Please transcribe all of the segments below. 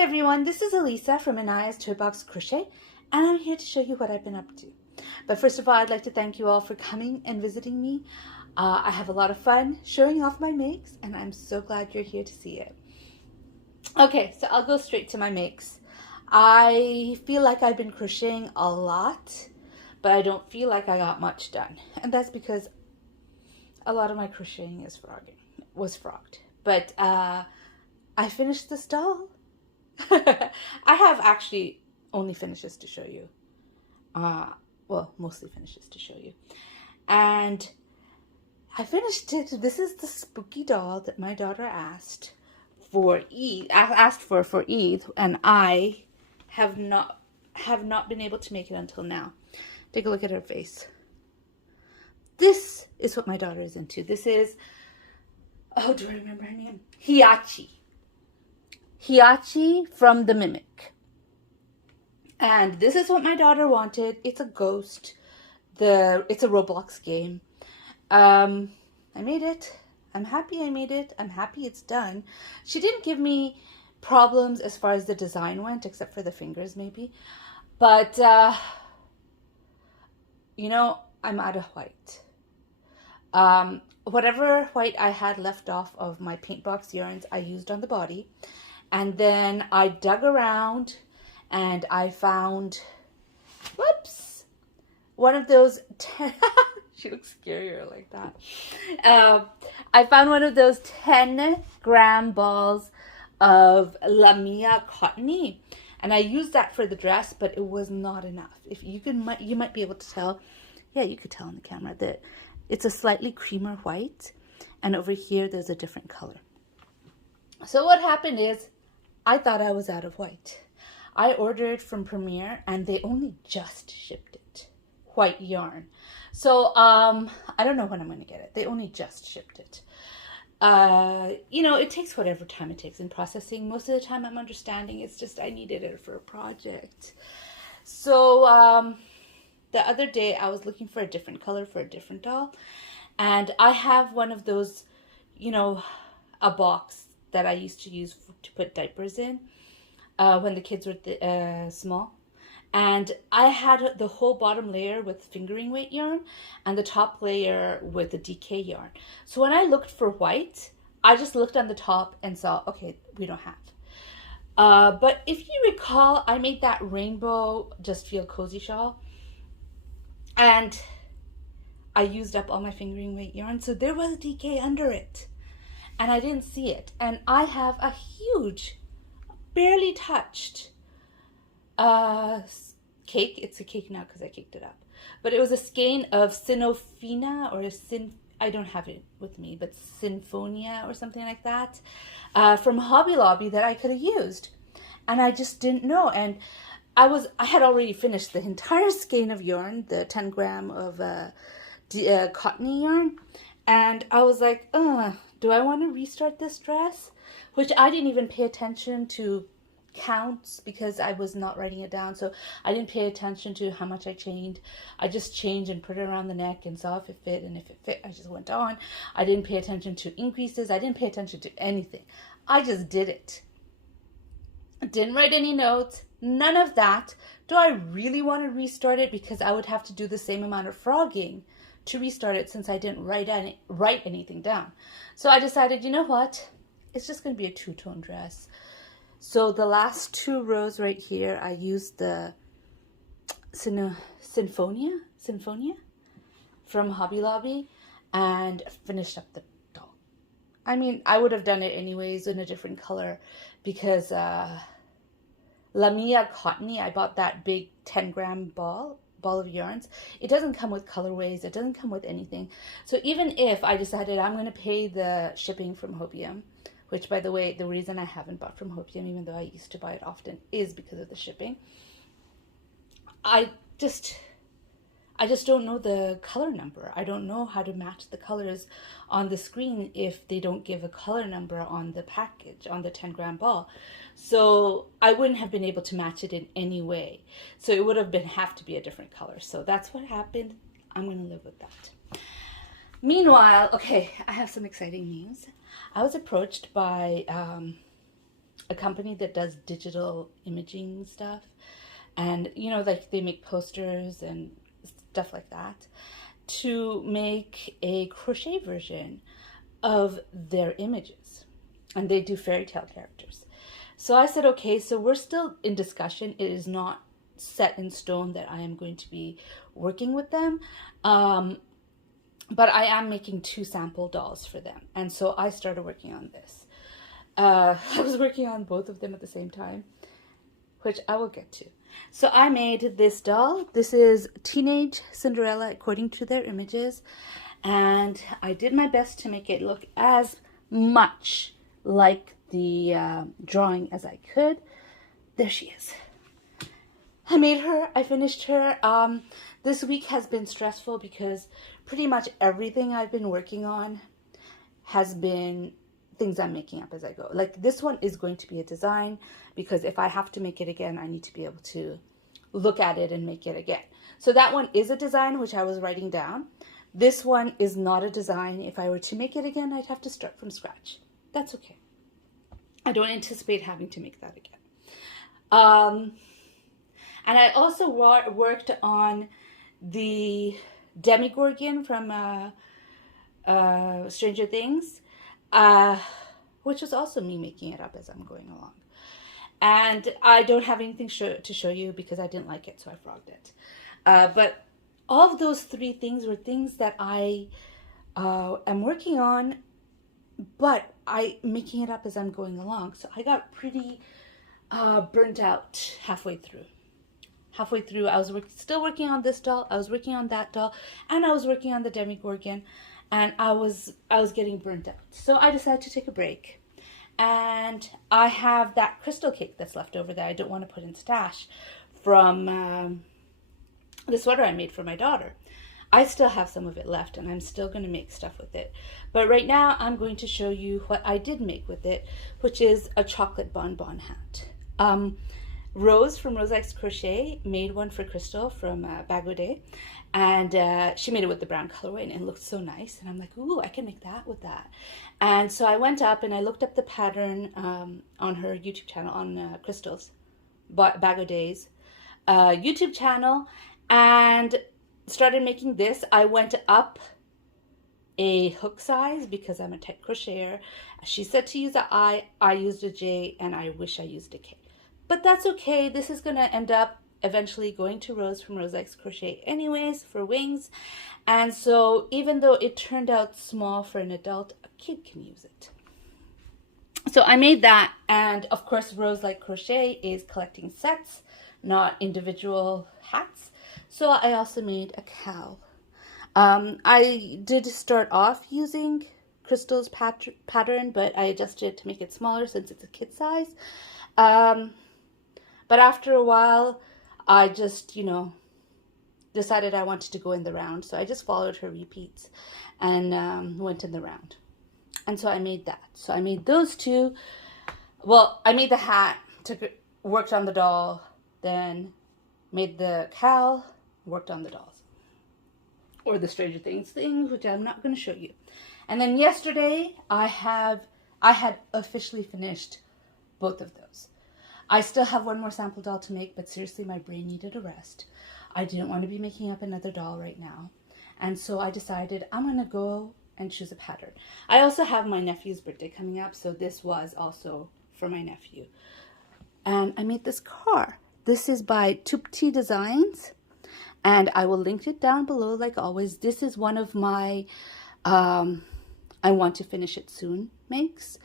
Hi everyone, this is Elisa from Anaya's Toy Box Crochet, and I'm here to show you what I've been up to. But first of all, I'd like to thank you all for coming and visiting me. I have a lot of fun showing off my makes, and I'm so glad you're here to see it. Okay, so I'll go straight to my makes. I feel like I've been crocheting a lot, but I don't feel like I got much done. And that's because a lot of my crocheting was frogged. But I finished this doll. I have actually only finishes to show you. Well, mostly finishes to show you. And I finished it. This is the spooky doll that my daughter asked for Eid, and I have not been able to make it until now. Take a look at her face. This is what my daughter is into. This is, oh, do I remember her name? Hiachi. Hiachi from The Mimic. And this is what my daughter wanted. It's a ghost. It's a Roblox game. I made it. I'm happy I made it. I'm happy it's done. She didn't give me problems as far as the design went, except for the fingers maybe. But, you know, I'm out of white. Whatever white I had left off of my paint box yarns, I used on the body. And then I dug around and I found, whoops, one of those 10, she looks scarier like that. I found one of those 10-gram balls of Lamia cottony. And I used that for the dress, but it was not enough. If you might be able to tell, yeah, you could tell on the camera that it's a slightly creamer white. And over here, there's a different color. So what happened is, I thought I was out of white. I ordered from Premier and they only just shipped it. White yarn. So, I don't know when I'm going to get it. They only just shipped it. You know, it takes whatever time it takes in processing. Most of the time I'm understanding. It's just I needed it for a project. So, the other day I was looking for a different color for a different doll. And I have one of those, you know, a box that I used to use to put diapers in when the kids were small. And I had the whole bottom layer with fingering weight yarn and the top layer with the DK yarn. So when I looked for white, I just looked on the top and saw, okay, we don't have. But if you recall, I made that rainbow Just Feel Cozy shawl. And I used up all my fingering weight yarn. So there was a DK under it. And I didn't see it. And I have a huge, barely touched cake. It's a cake now because I caked it up. But it was a skein of Sinofina or I don't have it with me, but Sinfonia or something like that from Hobby Lobby that I could have used. And I just didn't know. And I had already finished the entire skein of yarn, the 10 gram of cottony yarn. And I was like, do I want to restart this dress? Which I didn't even pay attention to counts because I was not writing it down. So I didn't pay attention to how much I changed. I just changed and put it around the neck and saw if it fit. And if it fit, I just went on. I didn't pay attention to increases. I didn't pay attention to anything. I just did it. I didn't write any notes. None of that. Do I really want to restart it? Because I would have to do the same amount of frogging to restart it since I didn't write anything down. So I decided, you know what? It's just going to be a two-tone dress. So the last two rows right here, I used the Sinfonia from Hobby Lobby and finished up the doll. I mean, I would have done it anyways in a different color because Lamia cottony, I bought that big 10-gram ball of yarns. It doesn't come with colorways. It doesn't come with anything. So even if I decided I'm going to pay the shipping from Hopium, which by the way, the reason I haven't bought from Hopium, even though I used to buy it often, is because of the shipping. I just don't know the color number. I don't know how to match the colors on the screen if they don't give a color number on the package, on the 10-gram ball. So I wouldn't have been able to match it in any way. So it would have to be a different color. So that's what happened. I'm going to live with that. Meanwhile, okay, I have some exciting news. I was approached by a company that does digital imaging stuff. And, you know, like they make posters and stuff like that, to make a crochet version of their images. And they do fairy tale characters. So I said, okay, so we're still in discussion. It is not set in stone that I am going to be working with them. But I am making 2 sample dolls for them. And so I started working on this. I was working on both of them at the same time, which I will get to. So I made this doll. This is Teenage Cinderella according to their images. And I did my best to make it look as much like the drawing as I could. There she is. I made her. I finished her. This week has been stressful because pretty much everything I've been working on has been things I'm making up as I go. Like this one is going to be a design, because if I have to make it again, I need to be able to look at it and make it again. So that one is a design, which I was writing down. This one is not a design. If I were to make it again, I'd have to start from scratch. That's okay. I don't anticipate having to make that again. And I also worked on the Demigorgon from Stranger Things, which was also me making it up as I'm going along. And I don't have anything to show you because I didn't like it, so I frogged it. But all of those 3 things were things that I am working on, but I'm making it up as I'm going along. So I got pretty burnt out halfway through. I was still working on this doll, I was working on that doll, and I was working on the Demigorgon, and I was getting burnt out. So I decided to take a break. And I have that crystal cake that's left over that I don't want to put in stash from the sweater I made for my daughter. I still have some of it left, and I'm still going to make stuff with it. But right now, I'm going to show you what I did make with it, which is a chocolate bonbon hat. Rose from Rose X Crochet made one for Crystal from Bagaudet, and she made it with the brown colorway, and it looked so nice. And I'm like, ooh, I can make that with that. And so I went up and I looked up the pattern on her YouTube channel, on Crystal's, Bagaudet's YouTube channel, and started making this. I went up a hook size because I'm a tech crocheter. She said to use an I used a J, and I wish I used a K. But that's okay. This is going to end up eventually going to Rose from Rose X Crochet anyways for wings. And so even though it turned out small for an adult, a kid can use it. So I made that. And of course, Rose Like Crochet is collecting sets, not individual hats. So I also made a cowl. I did start off using Crystal's pattern, but I adjusted it to make it smaller since it's a kid size. But after a while, I just, decided I wanted to go in the round. So I just followed her repeats and went in the round. And so I made that. So I made those 2. Well, I made the hat, worked on the doll, then made the cowl, worked on the dolls. Or the Stranger Things thing, which I'm not going to show you. And then yesterday, I had officially finished both of those. I still have one more sample doll to make, but seriously, my brain needed a rest. I didn't want to be making up another doll right now. And so I decided I'm going to go and choose a pattern. I also have my nephew's birthday coming up, so this was also for my nephew. And I made this car. This is by Tupti Designs, and I will link it down below like always. This is one of my I want to finish it soon makes.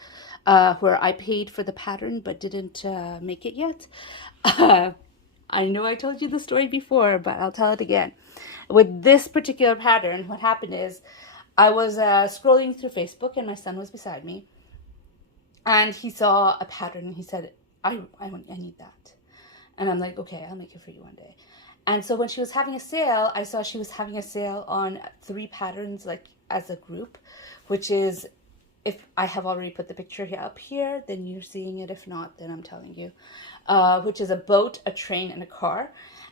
Where I paid for the pattern but didn't make it yet. I know I told you the story before, but I'll tell it again. With this particular pattern, what happened is I was scrolling through Facebook, and my son was beside me, and he saw a pattern, and he said, I need that. And I'm like, okay, I'll make it for you one day. And so when she was having a sale, I saw she was having a sale on 3 patterns, like as a group, which is, if I have already put the picture up here, then you're seeing it. If not, then I'm telling you. Which is a boat, a train, and a car.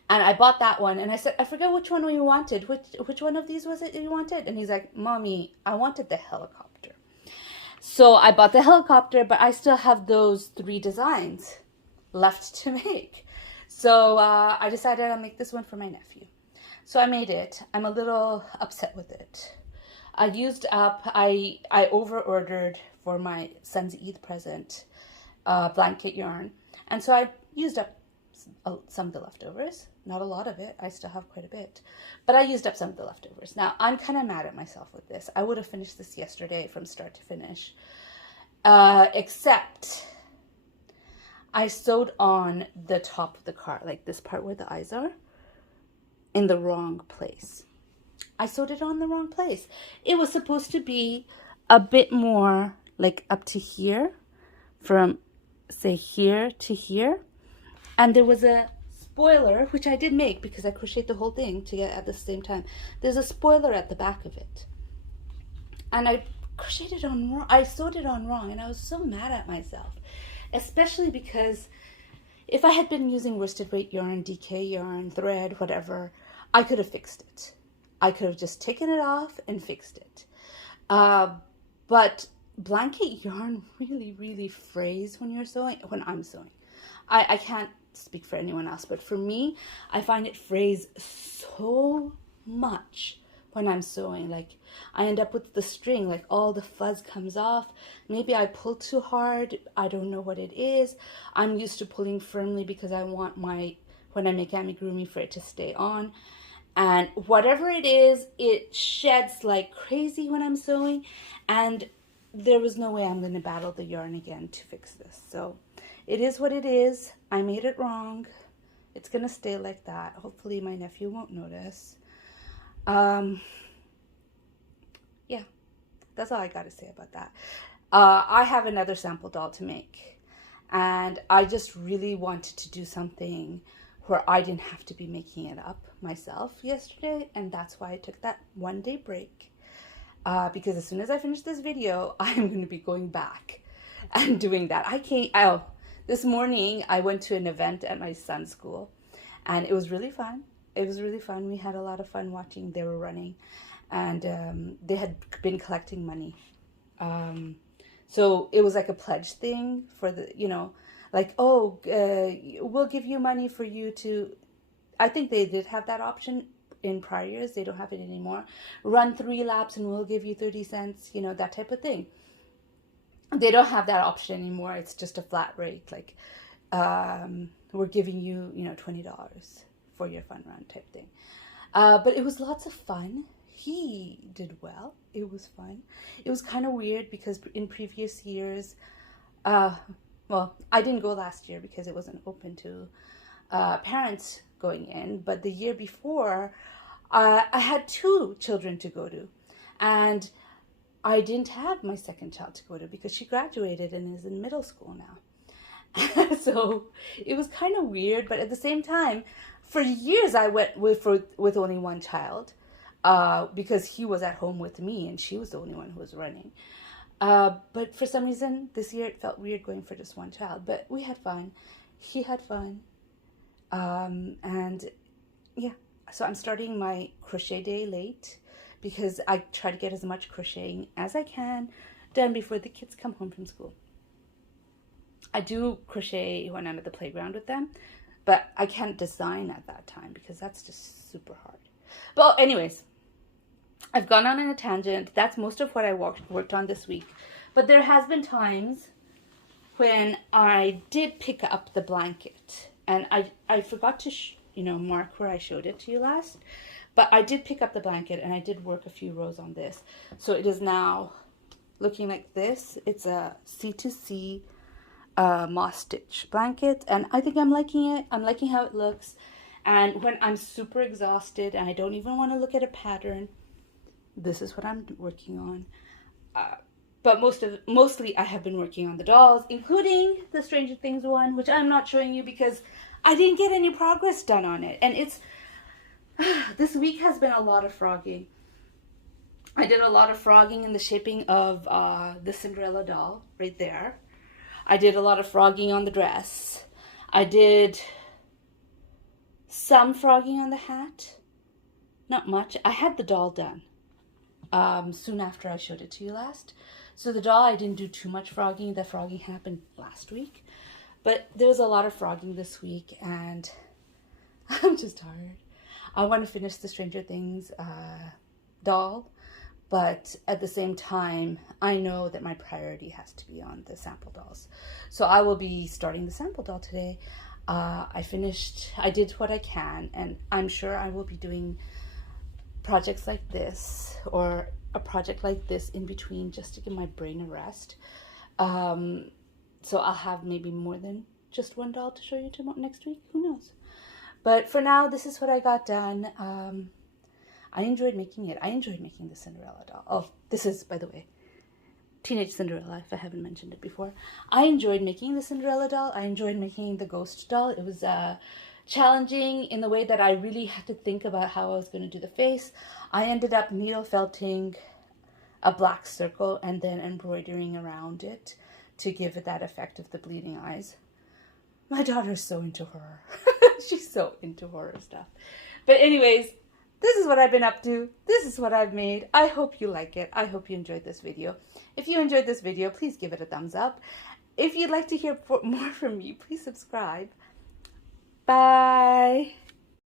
And I bought that one. And I said, I forget which one you wanted. Which one of these was it you wanted? And he's like, Mommy, I wanted the helicopter. So I bought the helicopter, but I still have those 3 designs left to make. So I decided I'll make this one for my nephew. So I made it. I'm a little upset with it. I over ordered for my son's Eid present blanket yarn. And so I used up some of the leftovers. Not a lot of it. I still have quite a bit. But I used up some of the leftovers. Now, I'm kind of mad at myself with this. I would have finished this yesterday from start to finish. Except I sewed on the top of the card, like this part where the eyes are, in the wrong place. I sewed it on the wrong place. It was supposed to be a bit more like up to here, from say here to here. And there was a spoiler, which I did make because I crocheted the whole thing to get at the same time. There's a spoiler at the back of it. And I crocheted on wrong. I sewed it on wrong, and I was so mad at myself. Especially because if I had been using worsted weight yarn, DK yarn, thread, whatever, I could have fixed it. I could have just taken it off and fixed it. But blanket yarn really, really frays when I'm sewing. I can't speak for anyone else, but for me, I find it frays so much when I'm sewing. Like, I end up with the string, like all the fuzz comes off. Maybe I pull too hard. I don't know what it is. I'm used to pulling firmly because I want when I make amigurumi, for it to stay on. And whatever it is, it sheds like crazy when I'm sewing. And there was no way I'm going to battle the yarn again to fix this. So it is what it is. I made it wrong. It's going to stay like that. Hopefully my nephew won't notice. Yeah, that's all I got to say about that. I have another sample doll to make. And I just really wanted to do something where I didn't have to be making it up myself yesterday. And that's why I took that 1-day break. Because as soon as I finish this video, I'm going to be going back and doing that. This morning I went to an event at my son's school, and it was really fun. It was really fun. We had a lot of fun watching. They were running, and they had been collecting money. So it was like a pledge thing for the, like, we'll give you money for you to, I think they did have that option in prior years. They don't have it anymore. Run 3 laps and we'll give you 30 cents, that type of thing. They don't have that option anymore. It's just a flat rate. Like, we're giving you, $20 for your fun run type thing. But it was lots of fun. He did well. It was fun. It was kind of weird because in previous years, well, I didn't go last year because it wasn't open to parents going in. But the year before, I had 2 children to go to. And I didn't have my second child to go to because she graduated and is in middle school now. So it was kind of weird, but at the same time, for years I went with only 1 child because he was at home with me and she was the only one who was running. But for some reason, this year it felt weird going for just 1 child. But we had fun. He had fun. And yeah, so I'm starting my crochet day late, because I try to get as much crocheting as I can done before the kids come home from school. I do crochet when I'm at the playground with them, but I can't design at that time because that's just super hard. But anyways, I've gone on a tangent. That's most of what I worked on this week. But there has been times when I did pick up the blanket, and I forgot to mark where I showed it to you last. But I did pick up the blanket and I did work a few rows on this. So it is now looking like this. It's a C2C moss stitch blanket. And I think I'm liking it. I'm liking how it looks. And when I'm super exhausted and I don't even want to look at a pattern, this is what I'm working on. But mostly I have been working on the dolls, including the Stranger Things one, which I'm not showing you because I didn't get any progress done on it. And this week has been a lot of frogging. I did a lot of frogging in the shaping of the Cinderella doll right there. I did a lot of frogging on the dress. I did some frogging on the hat. Not much. I had the doll done soon after I showed it to you last. So the doll, I didn't do too much frogging. The frogging happened last week. But there was a lot of frogging this week, and I'm just tired. I want to finish the Stranger Things doll, but at the same time, I know that my priority has to be on the sample dolls. So I will be starting the sample doll today. I did what I can, and I'm sure I will be doing projects like this, or a project like this in between, just to give my brain a rest. So I'll have maybe more than just one doll to show you next week. Who knows? But for now, this is what I got done. I enjoyed making it. I enjoyed making the Cinderella doll. Oh, this is, by the way, Teenage Cinderella, if I haven't mentioned it before. I enjoyed making the Cinderella doll. I enjoyed making the ghost doll. It was challenging in the way that I really had to think about how I was going to do the face. I ended up needle felting a black circle and then embroidering around it to give it that effect of the bleeding eyes. My daughter's so into horror. She's so into horror stuff. But anyways, this is what I've been up to. This is what I've made. I hope you like it. I hope you enjoyed this video. If you enjoyed this video, please give it a thumbs up. If you'd like to hear more from me, please subscribe. Bye.